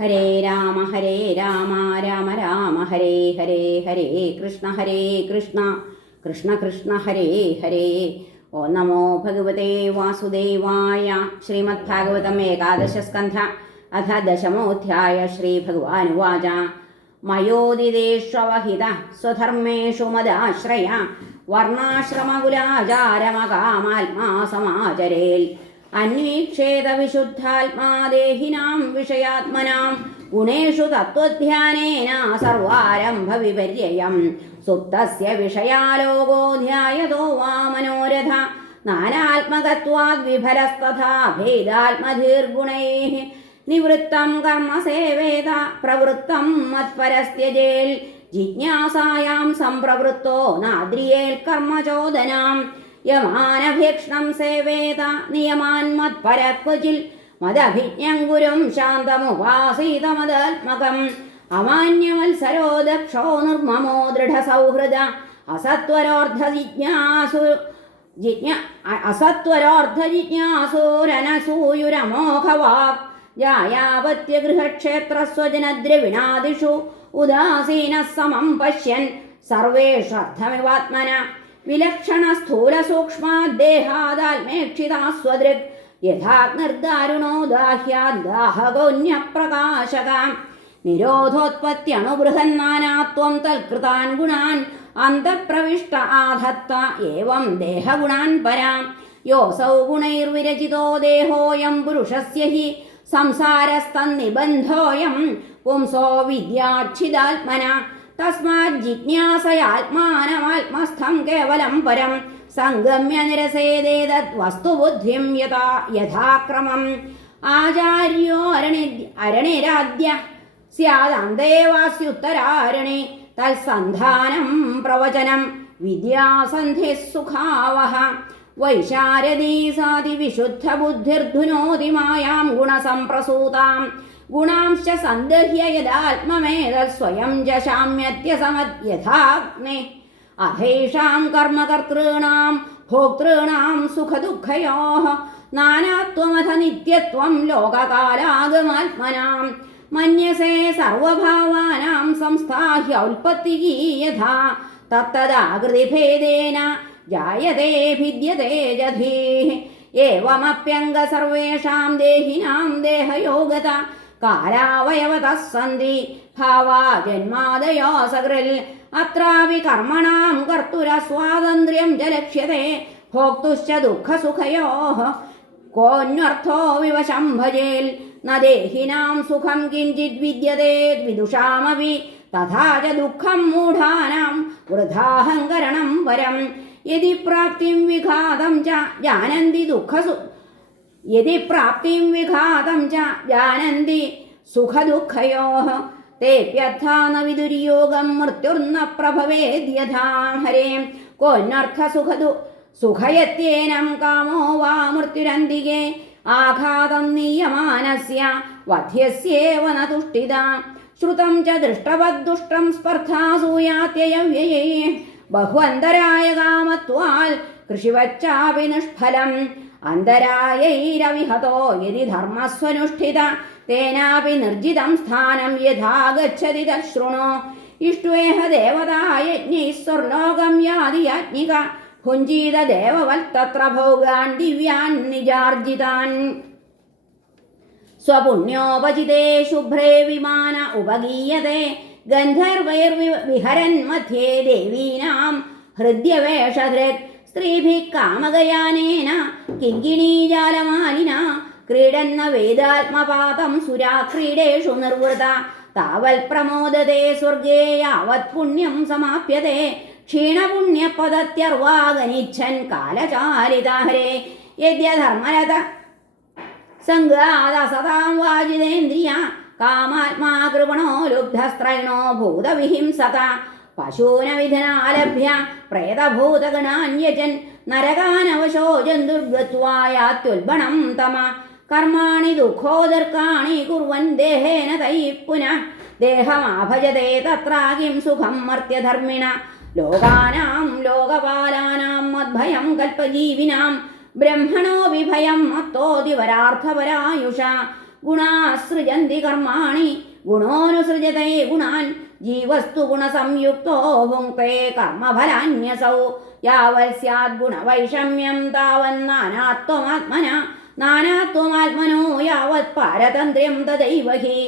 ഹരേ രാമ ഹരേ രാമ രാമ രാമ ഹരേ ഹരേ ഹരേ കൃഷ്ണ ഹരേ കൃഷ്ണ കൃഷ്ണ കൃഷ്ണ ഹരേ ഹരേ. ഓ നമോ ഭഗവതേ വാസുദേവായ ശ്രീമദ്ഭാഗവതം ഏകാദശസ്കന്ധ അഥ ദശമോധ്യായ ശ്രീഭഗവാനുവാച മയോദിതേഷ്വഹിത സ്വധർമ്മേഷു മദാശ്രയ വർണാശ്രമകുലാചാരമകാമാത്മാ സമാചരേൽ. അന്വീക്ഷേത വിശുദ്ധാത്മാ ദേഹിനാം വിഷയാത്മനാം ഗുണേഷു തത്വധ്യാനേന സർവാരംഭ വിപര്യം സുപ്തസ്യ വിഷയാലോകോ ധ്യായതോ വാ മനോരഥ. നാനാത്മകത്വാദ് ഭേദാത്മധീർഗുണൈः. നിവൃത്തം കർമ്മ സേവേത പ്രവൃത്തം മത്പരസ്ത്യജേൽ ജിജ്ഞാസായാം സംപ്രവൃത്തോ നാദ്രിയേൽ കർമ്മചോദനാം. യമാനഭീക്ഷണം സേവേത നിയമാൻ മത്പരക്വചിൽ മദഭിജ്ഞം ഗുരും ശാന്തമുപാസീതമതാത്മകം അമാന്യമത്സരോ ദക്ഷോ നിർമ്മമോ ദൃഢസൗഹൃദ അസത്വരോർദ്ധ ജിജ്ഞാസു ജിജ്ഞ അസത്വരോർദ്ധ ജിജ്ഞാസൂരനസൂയുരമോഘവാക് ജായാവത്യ ഗൃഹക്ഷേത്രസ്വജനദ്രവിണാദിഷു ഉദാസീന സമം പശ്യൻ സർവേഷർത്ഥമിവാത്മന വിലക്ഷണ സ്ഥൂല സൂക്ഷ്മാദ്ദേഹാദാത്മേക്ഷിതാസ്വദൃക് യഥാഗ്നിർദാരുണോ ദാഹ്യാദ്ദാഹഗോന്യപ്രകാശകാം നിരോധോത്പത്യണുബൃഹന്നാനാത്വം തൽകൃതാൻ ഗുണാൻ. അന്തപ്രവിഷ്ട ആധത്ത ഏവം ദേഹഗുണാൻ പരാം. യോസൗ ഗുണൈർവിരചിതോ ദേഹോയം പുരുഷസ്യ ഹി. സംസാരസ്തന്നിബന്ധോയം പുംസോ വിദ്യാച്ഛിതാത്മന തസ്മാത് ജിജ്ഞാസയാത്മാനമാത്മസ്ഥം കേവലം പരം. സംഗമ്യ നിരസേതേതത് വസ്തുബുദ്ധിം യഥാ യഥാക്രമം. ആചാര്യോ അരണി അരണിരാദ്യ. സ്യാദന്തേവാസ്യുത്തരാരണി. തത്സന്ധാനം പ്രവചനം. വിദ്യാസന്ധി സുഖാവഹ വൈശാരദീ സാതി വിശുദ്ധ ബുദ്ധിർധുനോതി മായാം ഗുണസംപ്രസൂതാം ഗുണാംശ സന്ദഹ്യ യഥാത്മമേതത് സ്വയം ജശാമ്യത്യസമത് യഥാഗ്നെ അധൈഷാം കർമ്മകർത്തॄണാം ഭോക്തॄണാം സുഖദുഃഖയോ. നാനാത്വമഥ നിത്യത്വം ലോകകാലാഗമാത്മനാം. മന്യസേ സർവഭാവാനാം സംസ്ഥാഹ്യ ഉൽപ്പത്തി ഉൽപ്പത്തികീയഥാ തത്തദാകൃതിഭേദേന ജായതേ ഭിദ്യതേ ജധീ. ഏവമപ്യംഗ സർവേഷാം ദേഹിനാം ദേഹയോഗത. കാലാവയവതഃ സന്ധി ഭാവാ ജന്മാദയോ സകൃൽ അത്രാവി കർമ്മണാം കർത്തുര സ്വാതന്ത്ര്യം ജലക്ഷ്യതേ. ഭോക്തുശ്ച ദുഃഖസുഖയോ. കോന്വർത്ഥോ വിവശം ഭജേൽ നദേഹിനാം സുഖം കിഞ്ചിത് വിദ്യതേ വിദുഷാമവി തഥാ ച ദുഃഖം മൂഢാനാം വൃഥാഹങ്കരണം വരം. യതി പ്രാപ്തിം വിഘാതം ച. ജാനന്തി ദുഃഖസു യതി പ്രാപ്തിം വിഘാതം ച ജാനന്തി സുഖദുഃഖയോ തേപ്യഥാ വിദുര്യോഗം മൃത്യുർന്ന പ്രഭവേദ്യഥാഹരേം കോന്നർത്ഥ സുഖദു സുഖയത്യേനം കാമോ വാ മൃത്യുരന്തികെ ആഘാതം നീയമാനസ്യ വധ്യസ്യേവ ന തുഷ്ടിത ശ്രുതം ച ദൃഷ്ടവദ്ദുഷ്ടം സ്പർദ്ധാസൂയാത്യയവ്യയേ ബഹു അന്തരായ കാമത്വാൽ കൃഷിവച്ചാപി നിഷ്ഫലം അന്തരായൈരവിഹതോ യതി ധർമ്മസ്വനുഷ്ഠിത. തേനാപി നിർജിതം സ്ഥാനം യഥാ ഗച്ഛതി തശൃണു ഇഷ്ടുവേഹ ദേവതായജ്ഞൈ സ്വർലോകം യാതി യാജ്ഞിക. ഭുഞ്ജീത ദേവവൽത്തത്ര ഭോഗാൻ ദിവ്യാൻ നിജാർജിതാൻ. സ്വപുണ്യോപചിതേ ശുഭ്രേ വിമാന ഉപഗീയത്തെ ഗന്ധർവൈർവിഹരൻ മധ്യേ ദേവീനാം. ഹൃദ്യവേഷധൃത് സ്ത്രീഭി കാമഗയാനേന കിങ്കിണീജാലമാലിന ക്രീഡന്ന വേദാത്മപാതം സുരാക്രീഡേഷു നിർവൃത. താവൽ പ്രമോദത്തെ സ്വർഗേ യാവത് പുണ്യം സമാപ്യതേ. ക്ഷീണപുണ്യപദത്യർവാഗനിച്ഛൻ കാലചാരിതാഹരേ യദ്യധർമ്മരഥ സംഗാദസതാം വാജിതേന്ദ്രിയ കാമാത്മാ ലുബ്ധസ്ത്രൈണോ ഭൂതവിഹിംസത. പശൂനവിധനാലഭ്യ പ്രേതഭൂതഗണാന്യജൻ നരകാനവശോചൻ ദുർഗത്വായാത്യുൽബണം തമ. കർമാണി ദുഃഖോദർക്കാണി കുർവൻ ദേഹേന തൈ പുനഃ ദേഹമാഭജത്തെ തത്രാകിം സുഖം മർത്യധർമ്മിണ. ലോകാനാം ലോകപാലാനാം മദ്ഭയം കൽപ്പജീവിനാം. ബ്രഹ്മണോ വിഭയം മത്തോതിവരാർത്ഥപരായുഷ ഗുണാസൃജന്തി കർമാണി ഗുണോനുസൃജതേ ഗുണാൻ ജീവസ്തു ഗുണസംയുക്തോ ഭുങ്ക്തേ കർമ്മഫലാന്യസൗ. യാവത് സ്യാത് ഗുണവൈഷമ്യം താവന്നാനാത്വമാത്മന നാനാത്വമാത്മനോ യാവത് പാരതന്ത്ര്യം തദൈവ ഹി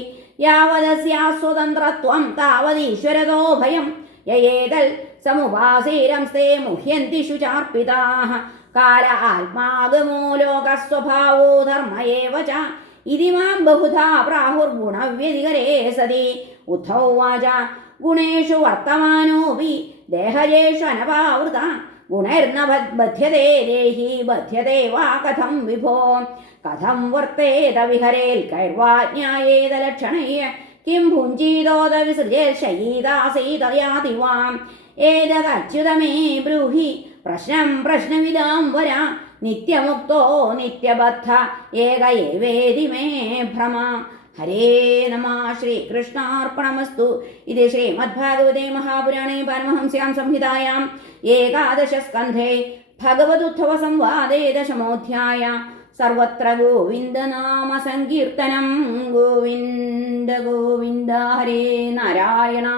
യാവദസ്യാ സ്വതന്ത്രത്വം താവതീശ്വരതോ ഭയം യയേതൽ സമുപാസീരംസ്തേ മുഹ്യന്തിഷു ചാർപ്പിതാഃ കാല ആത്മാഗമോ ലോകസ്വഭാവോ ധർമ്മ ഏവ ച ഇതി ബഹുധാ പ്രാഹുർഗുണവ്യതികരേ സതി. ഉദ്ധൗ വാച ഗുണേഷു വർത്തമാനോപി ദേഹജേഷു അനപാവൃത. ഗുണൈർന ബ- ബധ്യതേ ദേഹി ബധ്യതേ വാ കഥം വിഭോ. കഥം വർത്തേത വിഹരേൽ കൈർവാജ്ഞായേത ലക്ഷണയ കിം ഭുഞ്ചീതോത വിസൃജേ ശയീതാസീതയാതി വാം. ഏതച്യുതമേ ബ്രൂഹി. പ്രശ്നം പ്രശ്നവിദാം വര. നിത്യമുക്തോ നിത്യബദ്ധ. ഏക ഏവേതി മേ ഭ്രമ. ഹരേ നമ ശ്രീകൃഷ്ണാർപ്പണമസ്തു ഇത് ശ്രീമദ്ഭാഗവതേ മഹാപുരാണേ പരമഹംസ്യാം സംഹിതായാം ഏകാദശസ്കന്ധേ ഭഗവതുത്ഥവ സംവാദേ ദശമോധ്യായ. സർവത്ര ഗോവിന്ദനാമ സങ്കീർത്തനം. ഗോവിന്ദ ഗോവിന്ദ ഹരേ നാരായണ.